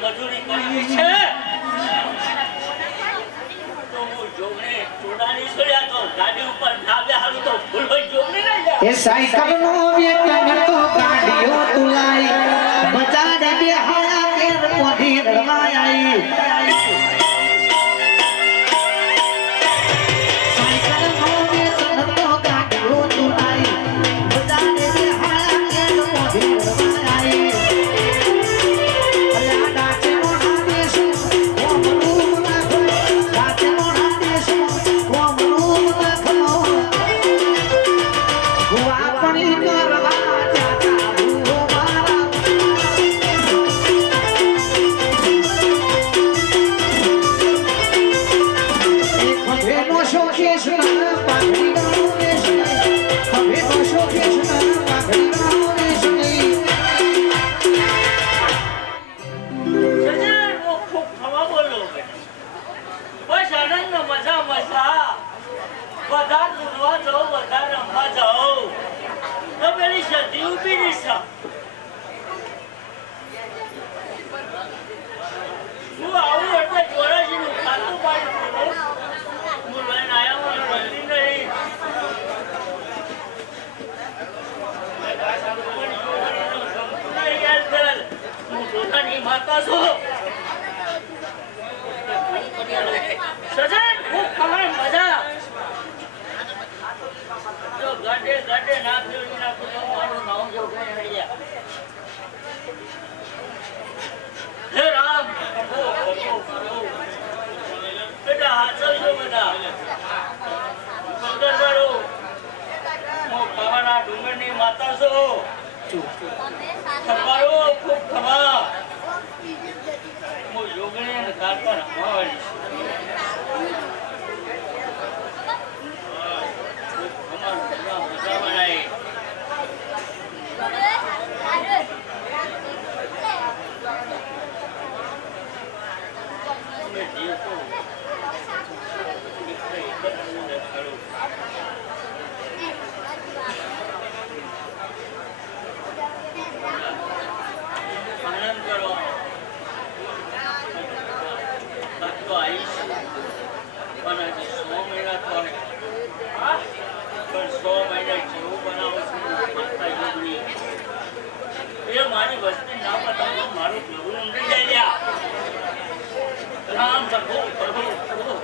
મજૂરી કરવી છે તો હું જોગને ચોડાની છોડ્યા તો ગાડી ઉપર ના બેહાડું તો ભૂલ જોગની નહીં જાય. એ સાયકલ નો વેતન તો ગાડીઓ તુલાઈ બજારે બે હાયા તેર પોધી રવાઈ સાયકલ નો વેતન તો ગાડીઓ તુલાઈ બજારે બે હાયા તેર પોધી રવાઈ અલ્યા ડાચે નો હાદેશ ઓ મનું નાખો ડાચે નો હાદેશ ઓ મનું નાખો આપણી કરવા જાતા ભૂ મારા એક ભેનો શોખી સુના પાઘડી ગાઉ રેશની ભેનો શોખી સુના પાઘડી ગાઉ રેશની સજન વો ખૂબ થવા બોલો બસ આનંદ મજા મજા બધા દુનવા જાઓ બધા રમવા જાઓ તો પેલી સદી ઉભી રહેશા હું આવું એટલે ચોરાશીનું ખાતું પાડી દીધું હું લઈને આવ્યો મને મળતી નહીં હું પોતાની માતા છું સજન ખૂબ ખબર મજા જો ગાડે ગાડે નાખ્યો એના તો મારું નામ જો કઈ હળિયા હે રામ પ્રભુ બેટા હાચવજો બધા પંદર હું પહાડા ડુંગરની માતા છું ખબારો ખૂબ ખબા હું યોગણી અને કારપણ હમાવાળી આનંદ કરો તો આવીશ પણ હજી 100 મહિના તો પણ 100 મહિના જેવું બનાવું છું માતા યોગની એ મારી વસ્તી ના બતાવો મારું પ્રભુ ઊંડી જાય લ્યા રામ પ્રભુ પ્રભુ પ્રભુ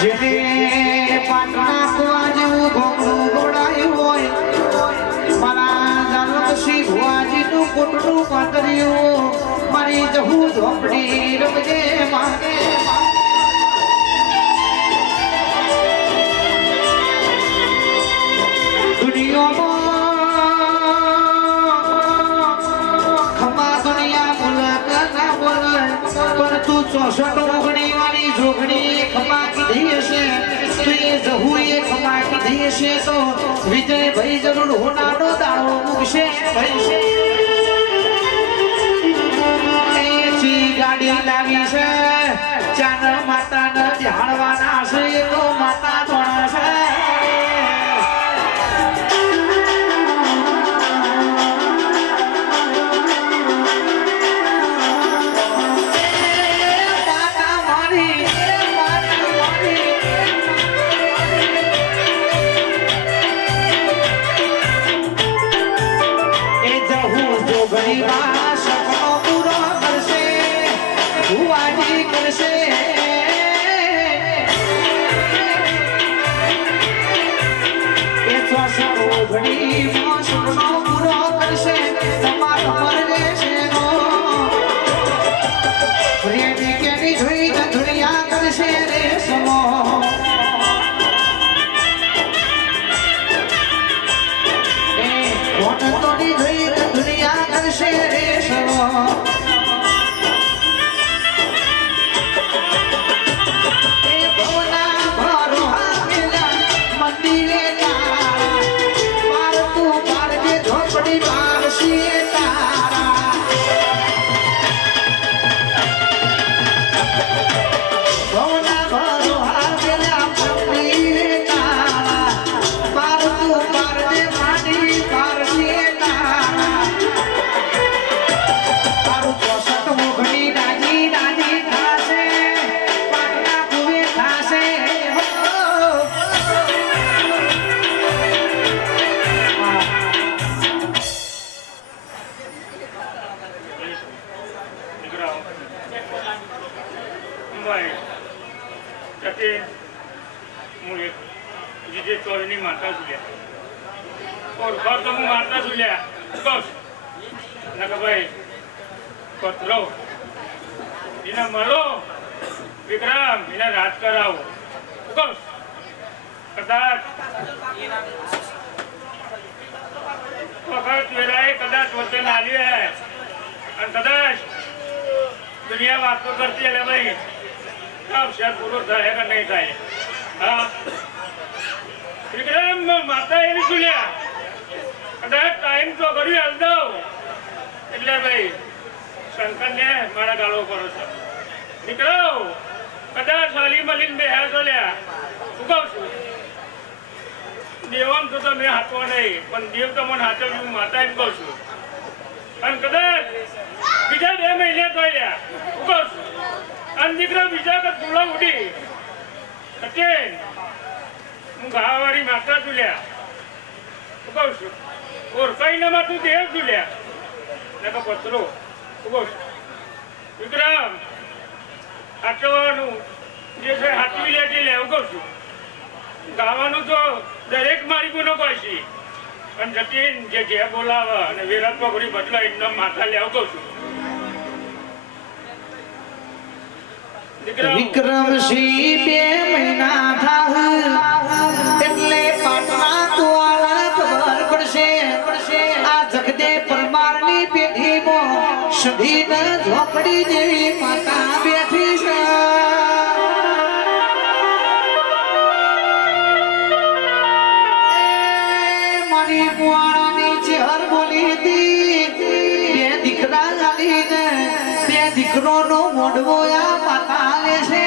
જેને પાટના કુવા જેવું ભોગવું ગોળાયું હોય મારા જાનકસી ભુવાજીનું કોટડું પાતર્યું મારી જહુ ઝોપડી રમજે માગે ખમા દુનિયા મુલક ના બોલ પણ તું 64 ઓગણી વાળી જોગણી ખમા કીધી હશે તું એ જહુ એ ખમા કીધી હશે તો વિજય ભાઈ જરૂર હોનાનો દાડો મૂકશે એચી ગાડી લાવી છે ચાનર માતાને ધ્યાનવાના છે તો માતા ધોણા છે વિક્રમ એને રાત કરાવો કદાચ વખત વેલાએ કદાચ વચન આવ્યું અને કદાચ દુનિયા વાતો કરતી એટલે ભાઈ અવસર પૂરો થાય કે નહીં થાય હા વિક્રમ માતા એવી સુલ્યા કદાચ ટાઈમ તો કર્યું હાલ દઉં એટલે ભાઈ શંકરને મારા ગાળો કરો છો નીકળો કદાચ હાલી મલીને બે હે લ્યા હું કહું છું દેવામ તો તમે હાથવા નહીં પણ દેવ તમને હાથવ્યું હું માતા એમ કહું છું અને કદાચ બીજા 2 મહિને તો લ્યા હું કહું છું અને દીકરા બીજા કદ ફૂલા ઉડી એટલે હું ગાવાવાળી માતા છું લ્યા હું કહું છું ઓળખાઈનામાં તું દેવ છું લ્યા ને તો પથરો હું કહું છું વિક્રમ હાચવાનું જે છે હાચવી લેતી લે એવું કહું છું ગાવાનું તો દરેક માલિકોનો કોઈ છે પણ જતીન જે બોલાવે અને વિરાટ પકડી બદલાય એકદમ માથા લે કહું છું વિક્રમસિંહ 2 મહિના થાય એટલે પાટના કુવાળા ખબર પડશે આ જગદે પરમારની પેઢીમાં સધીને ઝોપડી જેવી માતા બેઠી છે મારી કુવાળાની ચહેર બોલી હતી 2 દીકરા ગાલીને 2 દીકરોનો મોઢવો આ માતા લે છે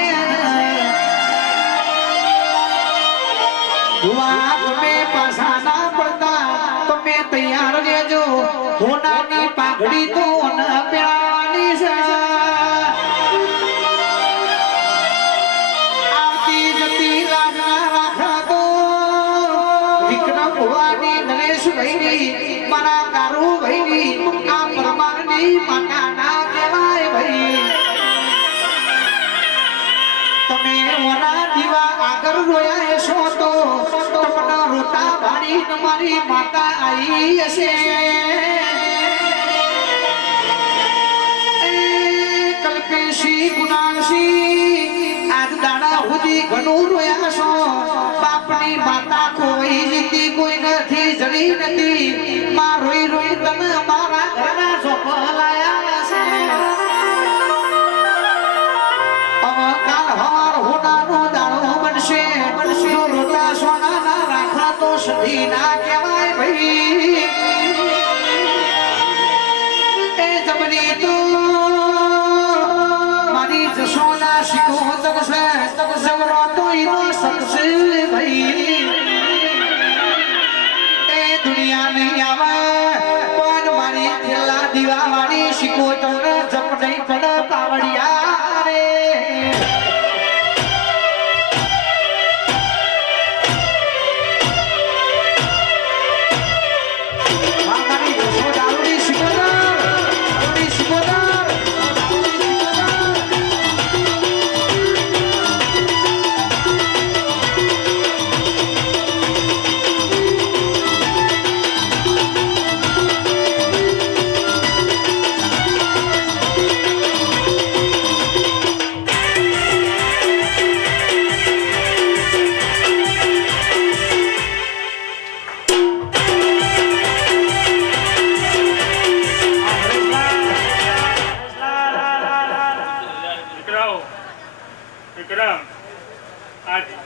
ભુવા તમે પાછા ના પડતા તમે તૈયાર રહેજો હોનાની પાઘડી તો ન પહેરવાની છે આવતી જતી લાગના રાખતો વિક્રમ ભુવાની નરેશ ભાઈની મારા કારુ ભાઈની આ પરમારની માતા ના કહેવાય ભાઈ તમે ઓના દીવા આગળ રોયા છો તો તમને રોતા ભાડી મારી માતા આવી હશે કલ્પેશી ગુનાશી આજ દાડા સુધી ઘણું રોયા છો બાપની માતા કોઈ જીતી કોઈ નથી જડી નથી માં રોઈ રોઈ તને મારા ઘરના સોપલાયા છે કાલ હવાર હોનાનો દાડો બનશે જો રોતા સોના ના રાખા તો સધી ના કહેવાય ભાઈ એ જમની તો મારી જશોના શીખો તકશે જમરો તો ઈનો સકશે ભાઈ એ દુનિયા નહીં આવે પણ મારી છેલ્લા દીવા વાળી શીખો તમને જપ નહીં પડે કાવડિયા રે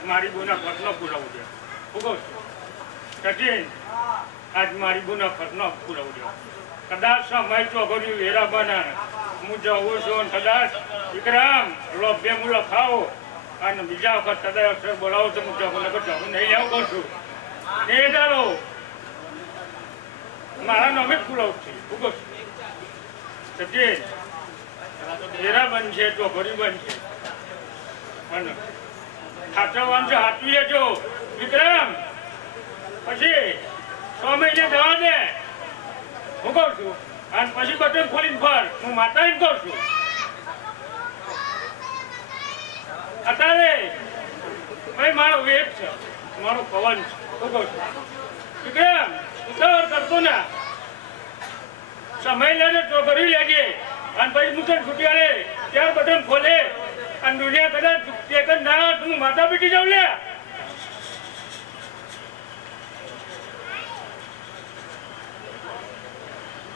મારી બોના ફરનો પુરાવું છે ઉગો સચિન આજ મારી બોના ફરનો પુરાવું છે કદાચ સમય ચોગર્યું વેરા બના હું જવું છું કદાચ વિક્રમ લો બે મુલો ખાઓ અને બીજા વખત કદાચ અક્ષર બોલાવો તો હું જવું નહીં આવું છું એ દાડો મારા નામે પુરાવું છે ઉગો સચિન વેરા બનશે ચોગરી બનશે અને સાચવવાનું છે હાથવી લેજો વિક્રમ પછી 6 મહિને જવા દે હું કહું છું અને પછી બટન ખોલીને ફર હું માતા એમ કહું છું અત્યારે ભાઈ મારો વેગ છે મારો પવન છે હું કહું છું વિક્રમ ઉતાવળ કરતો ના સમય લઈને ચોકરી લેજે અને પછી મુકન છૂટી આલે ત્યાર બટન ખોલે અને દુનિયા કદાચ એક જ ના તું માતા પીટી જાવ લે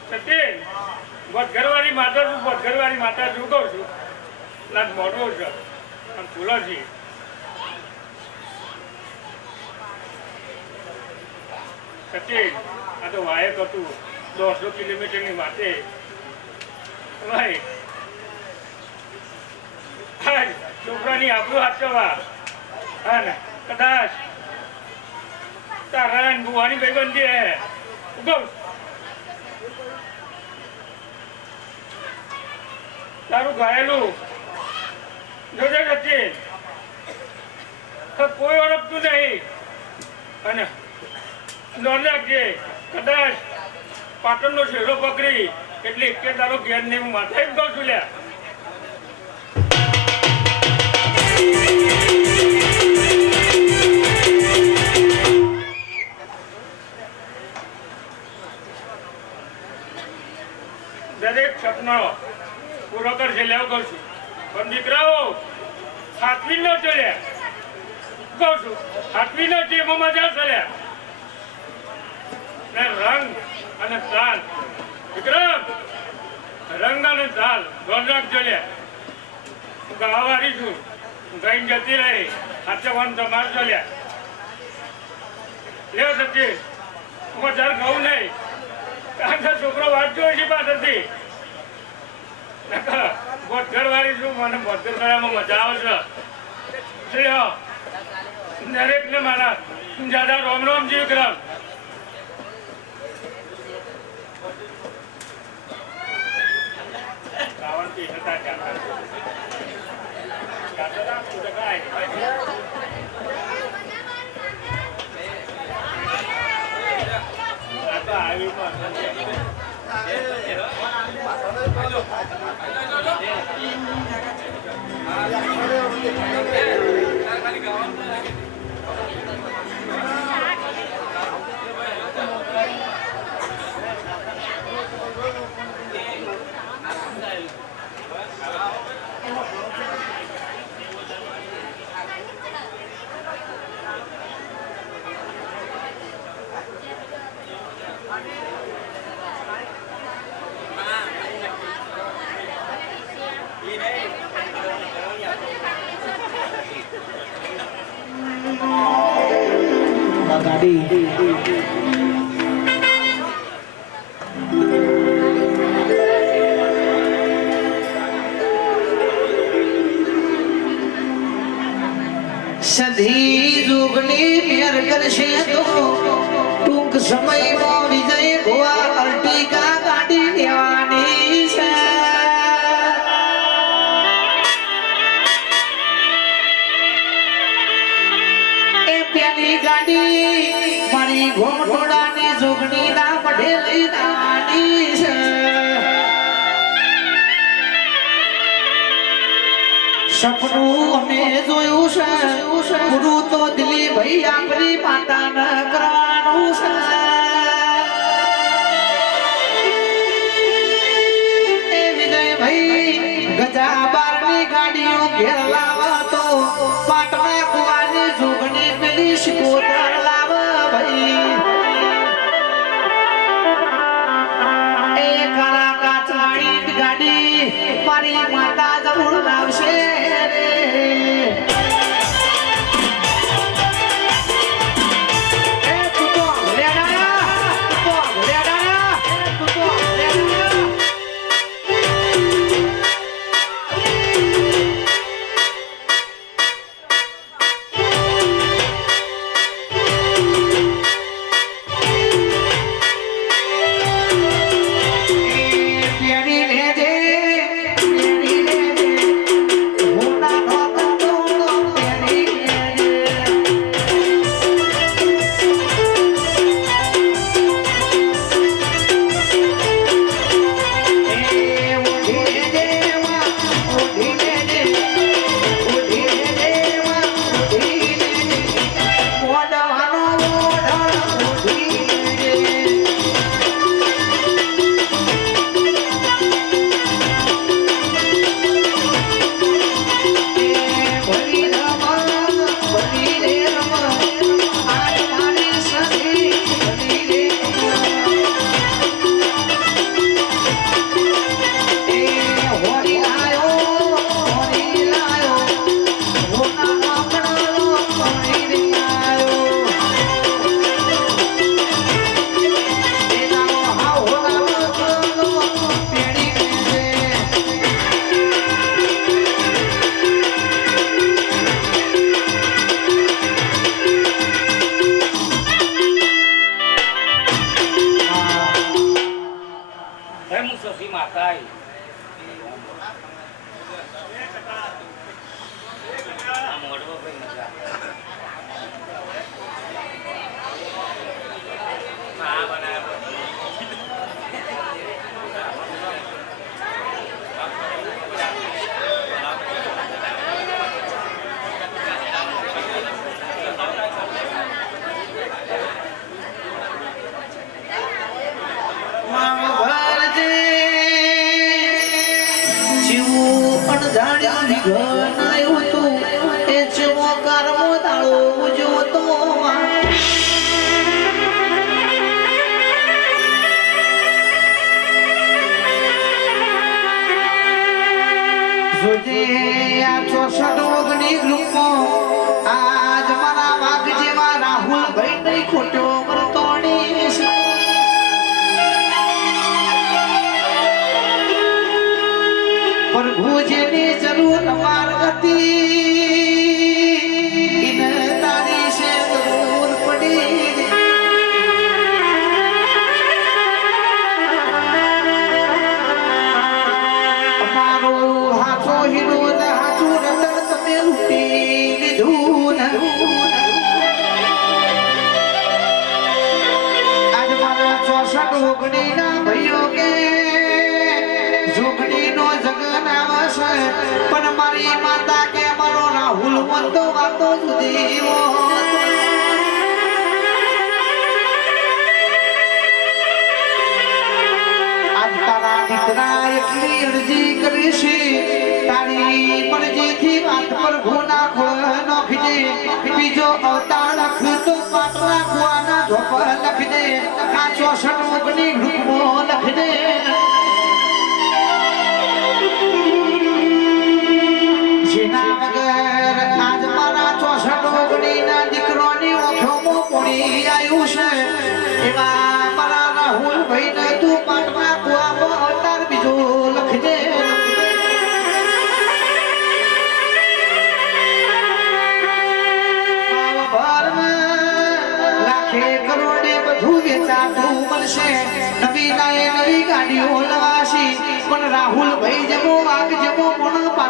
સતીન ઘરવાળી માતા છું ઘરવાળી માતા છું કહું છું લાગ મોડું છે અને ફૂલો છે સતીન આ તો વાયક હતું 100 કિલોમીટરની વાતે ભાઈ છોકરાની આપણું હાચવા અને કદાચ તારા બુવાની ભાઈબંધી હે ઉગો તારું ઘાયેલું જોજે સચિન કોઈ ઓળખતું નહીં અને નોંધ રાખજે કદાચ પાટણનો શેરો પકડી એટલે કે તારો ઘેર નહીં હું માથા એમ કહું છું લ્યા દરેક સપનો પૂરો કરશે લેવું કહું છું પણ દીકરાઓ હાથવી ન ચડ્યા કહું છું હાથવી ન ટીમો મજા ચડ્યા રંગ અને તાલ વિક્રમ રંગ અને તાલ ગોંડક ચડ્યા ગાવારી છું ગાઈને જતી રહી હાચવાનું તમારે ચડ્યા લે સચિન હું તાર કહું નહીં કારણ કે છોકરો વાંચતો હોય છે પાછળથી બોધઘર વાળી છું મને બોધઘર કરવામાં મજા આવે છે દરેક ને મારા દાદા રોમ રોમ જી વિક્રમ આવી આ ગાડી સધી જોગણી મેર કરશે તો ટૂંક સમયમાં વિજય ગોવા અર્ટિકા ગાડી લેવાની છે એ પેલી ગાડી મારી ઘોટોડાની જોગણી ના મઢે લઈ જવાની છે સપનું અમે જોયું છે પૂરું તો દિલી ભાઈ આપણી માતા ન કરવાનું છે એ વિજય ભાઈ ગજા બારની ગાડીઓ ઘેર લાવા તો પાટના કુવાની જોગણી પેલી શિકોતર લાવ ભાઈ એ કાળા કાચવાળી ગાડી મારી માતા જરૂર લાવશે આજ મારા વાઘ જેવા રાહુલ ભાઈ નહીં ખોટો વર્તોણી છે પ્રભુ જેની જરૂર અમાર હતી ઇને તારી છે જરૂર પડી અમારો હાથો હીરો ને હાથું રતન તમે લૂટી લીધું ને આજ મારા 64 ઓગણી ના ભાઈઓ કે જોગણી નો જગન આવશે પણ મારી માતા કે મારો રાહુલ વંતો વાતો જુદી આજ તારા દીકરા એટલી અરજી કરી છે તારી મરજીથી વાત પર ઘોના ખોળ નાખજે બીજો અવતાર લખ તો પાટલા કુવાના ઝોપ લખી દે આ 64 ઓગણી ગ્રુપો લખી દે જેના વગર આજ મારા 64 ઓગણી ના દીકરોની ઓખોમાં પોણી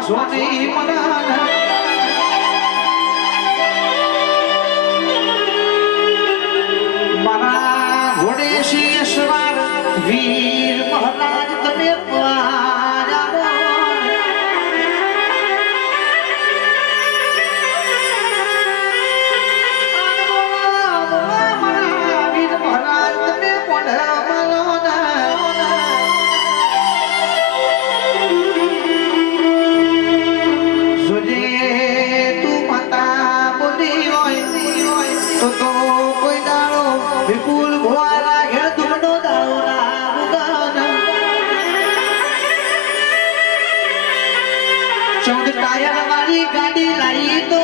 પાછો નહીં મનાના મારા ઘોડે શી સવાર વીર મહારાજ તમે વિપુલ ભુવાલા ઘેર દુનો દાવના બુગાન ચૌદ ટાયર વાળી ગાડી લાવી તો